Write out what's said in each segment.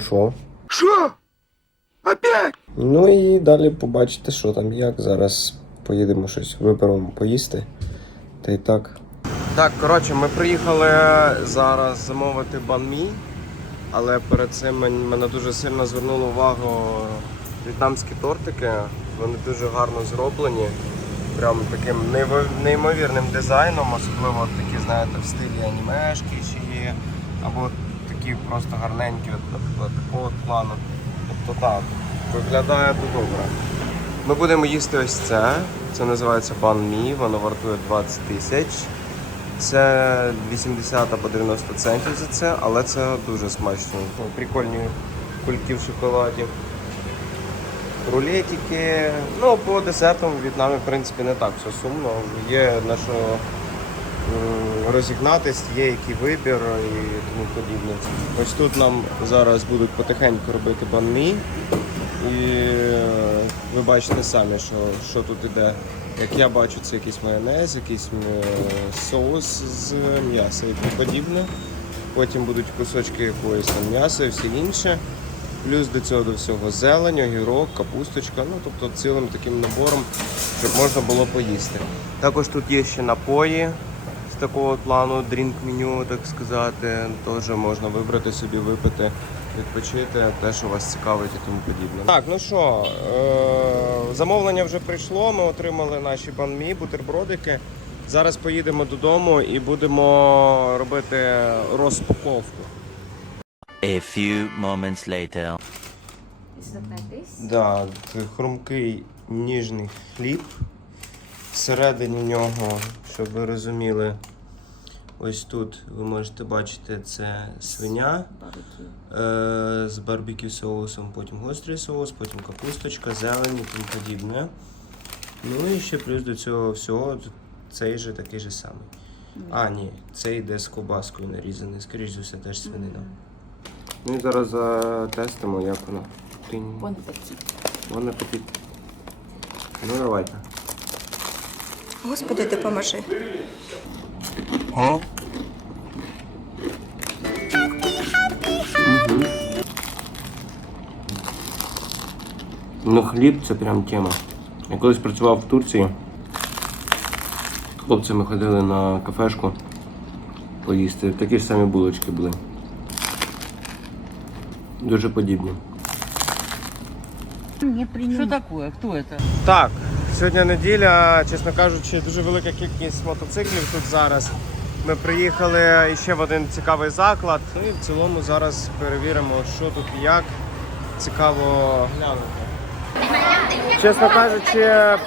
Ну що? Що? Опять? Ну і далі побачите, що там як. Зараз поїдемо щось виберемо поїсти. Та й так. Так, коротше, ми приїхали зараз замовити банмі, але перед цим мене дуже сильно звернуло увагу в'єтнамські тортики. Вони дуже гарно зроблені. Прям таким неймовірним дизайном, особливо такі, знаєте, в стилі анімешки ще є. Або такі просто гарненькі, от, наприклад, такого плану. Тобто так, виглядає тут добре. Ми будемо їсти ось це. Це називається бан мі, воно вартує 20 тисяч. Це 80 або 90 центів за це, але це дуже смачно. Ну, Прикольні кульки в шоколаді. Рулетики. Ну, по десертам в В'єтнамі, в принципі, не так все сумно. Є на що розігнатись, є який вибір і тому подібне. Ось тут нам зараз будуть потихеньку робити банмі. І е, ви бачите самі, що, що тут іде. Як я бачу, це якийсь майонез, якийсь е, соус з м'яса і тому подібне. Потім будуть кусочки якоїсь там м'яса і все інше. Плюс до цього до всього зелень, огірок, капусточка, ну тобто цілим таким набором, щоб можна було поїсти. Також тут є ще напої такого плану, дрінк-меню, так сказати. Теж можна вибрати собі, випити, відпочити, те, що вас цікавить і тому подібне. Так, ну що, е- замовлення вже прийшло. Ми отримали наші банмі, бутербродики. Зараз поїдемо додому і будемо робити розпаковку. A few moments later. Да, це хрумкий ніжний хліб. Всередині нього, щоб ви розуміли, ось тут ви можете бачити, це свиня е, з барбекю соусом, потім гострий соус, потім капусточка, зелень і тому подібне. Ну і ще плюс до цього всього цей же такий же самий. А, ні, це йде з кобаскою нарізаний, скоріш за все, теж свинина. Ну і зараз затестимо, як воно. Bon appetit. Вон апетит. Ну давайте. Господи, допоможи. Ну хліб це прям тема. Я колись працював в Турції. Хлопцями ходили на кафешку поїсти. Такі ж самі булочки були. Дуже подібні. Что такое? Кто это? Так, Сьогодні неділя, чесно кажучи, дуже велика кількість мотоциклів тут зараз. Ми приїхали ще в один цікавий заклад. Ну і в цілому зараз перевіримо, що тут і як. Цікаво глянути. Чесно кажучи,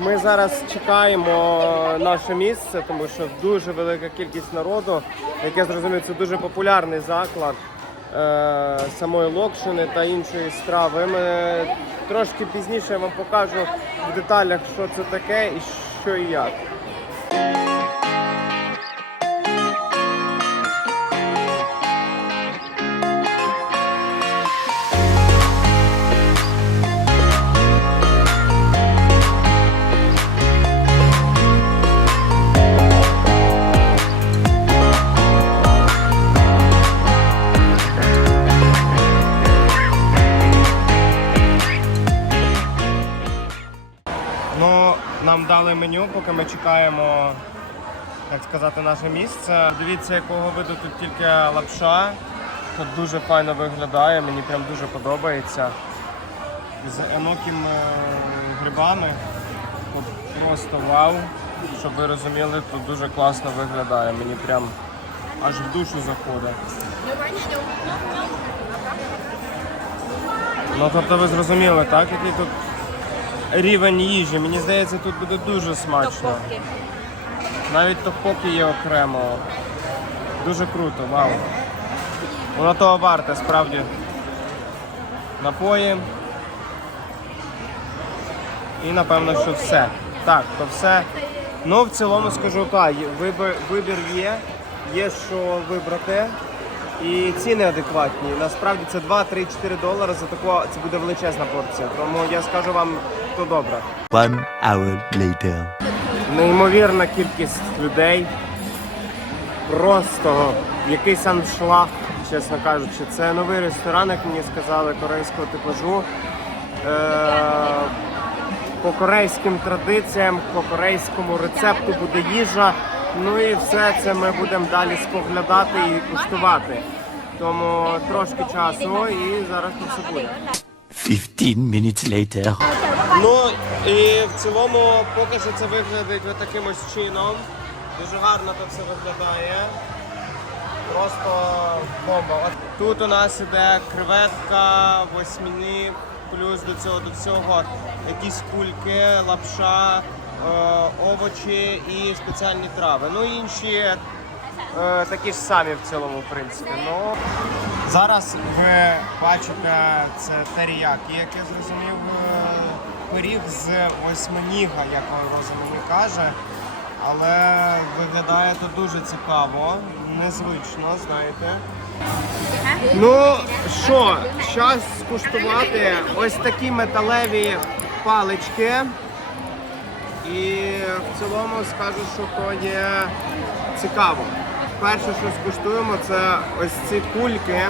ми зараз чекаємо наше місце, тому що дуже велика кількість народу. Як я зрозумів, це дуже популярний заклад самої локшини та іншої страви. Ми трошки пізніше вам покажу в деталях, що це таке і що і як. Меню, поки ми чекаємо, так сказати, наше місце. Дивіться, якого виду тут тільки лапша. Тут дуже файно виглядає, мені прям дуже подобається. З еноким е, грибами. Тут просто вау. Щоб ви розуміли, тут дуже класно виглядає. Мені прям аж в душу заходить. Ну тобто ви зрозуміли, так? Який тут рівень їжі. Мені здається, тут буде дуже смачно. Навіть топоки є окремо. Дуже круто, вау. Воно того варте, справді. Напої. І напевно, що все. Так, то все. Ну, в цілому скажу так, вибір, вибір є, є що вибрати. І ціни адекватні. Насправді це 2, 3, 4 долари за таку, це буде величезна порція. Тому я скажу вам, то добре. One hour later. Неймовірна кількість людей. Просто якийсь аншлаг. чесно кажучи. Це новий ресторан, як мені сказали, корейського типажу. Е, по корейським традиціям, по корейському рецепту буде їжа. Ну і все це ми будемо далі споглядати і куштувати. Тому трошки часу і зараз це все буде. 15 minutes later. Ну і в цілому поки що це виглядить ось таким ось чином. Дуже гарно це все виглядає. Просто бомба. Тут у нас іде креветка, восьміни, плюс до цього до всього якісь кульки, лапша, овочі і спеціальні трави. Ну інші е, такі ж самі в цілому, в принципі. Ну, Зараз ви бачите це теріякі, як я зрозумів, е, пиріг з восьминіга, як Роза мені каже. Але виглядає то дуже цікаво, незвично, знаєте. Ну що, час скуштувати ось такі металеві палички. В цілому скажу, що то є цікаво. Перше, що скуштуємо, це ось ці кульки.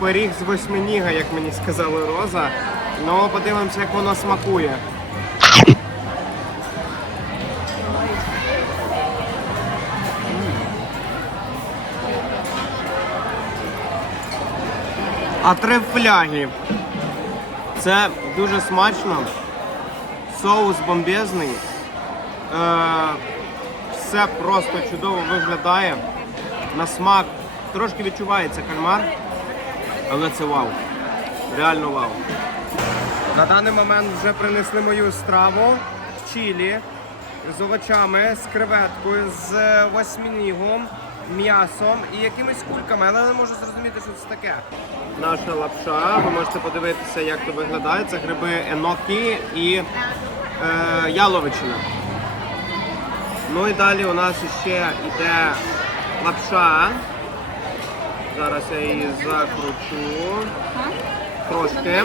Пиріг з восьминіга, як мені сказала Роза. Ну, подивимося, як воно смакує. А три фляги. Це дуже смачно. Соус бомбезний. Е, все просто чудово виглядає. На смак трошки відчувається кальмар, але це вау. Реально вау. На даний момент вже принесли мою страву в чилі з овочами, з креветкою, з восьмінігом, м'ясом і якимись кульками, але не можу зрозуміти, що це таке. Наша лапша, ви можете подивитися, як це виглядає. Це гриби енокі і е, яловичина. Ну і далі у нас ще йде лапша. Зараз я її закручу. Трошки.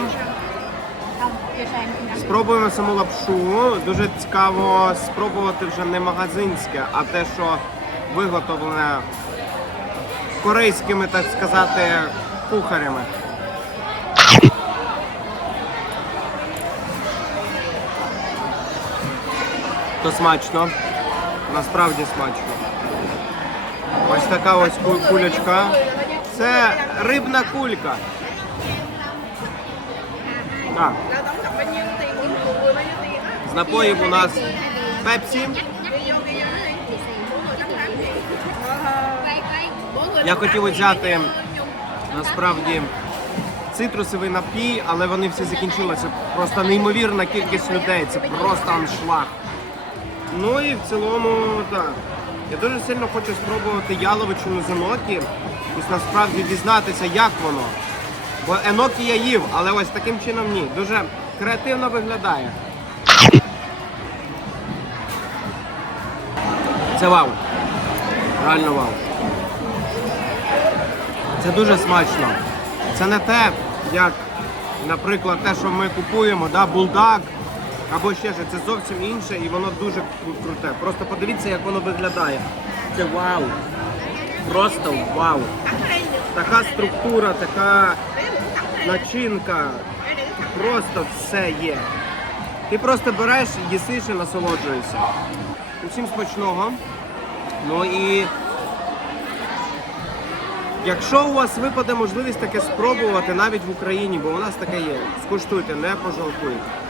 Спробуємо саму лапшу. Дуже цікаво спробувати вже не магазинське, а те, що виготовлене корейськими, так сказати, кухарями. То смачно. Насправді смачно. Ось така ось ку- кулечка. Це рибна кулька. А. З напоїв у нас пепсі. Я хотів взяти насправді цитрусовий напій, але вони всі закінчилися. Просто неймовірна кількість людей. Це просто аншлаг. Ну і в цілому так. Я дуже сильно хочу спробувати яловичину з енокі. Ось насправді дізнатися, як воно. Бо енокі я їв, але ось таким чином ні. Дуже креативно виглядає. Це вау. Реально вау. Це дуже смачно. Це не те, як, наприклад, те, що ми купуємо, да, булдак або ще щось. Це зовсім інше і воно дуже круте. Просто подивіться, як воно виглядає. Це вау. Просто вау. Така структура, така начинка. Просто все є. Ти просто береш, їсиш і насолоджуєшся. Усім смачного. Ну і Якщо у вас випаде можливість таке спробувати навіть в Україні, бо у нас таке є, скуштуйте, не пожалкуйте.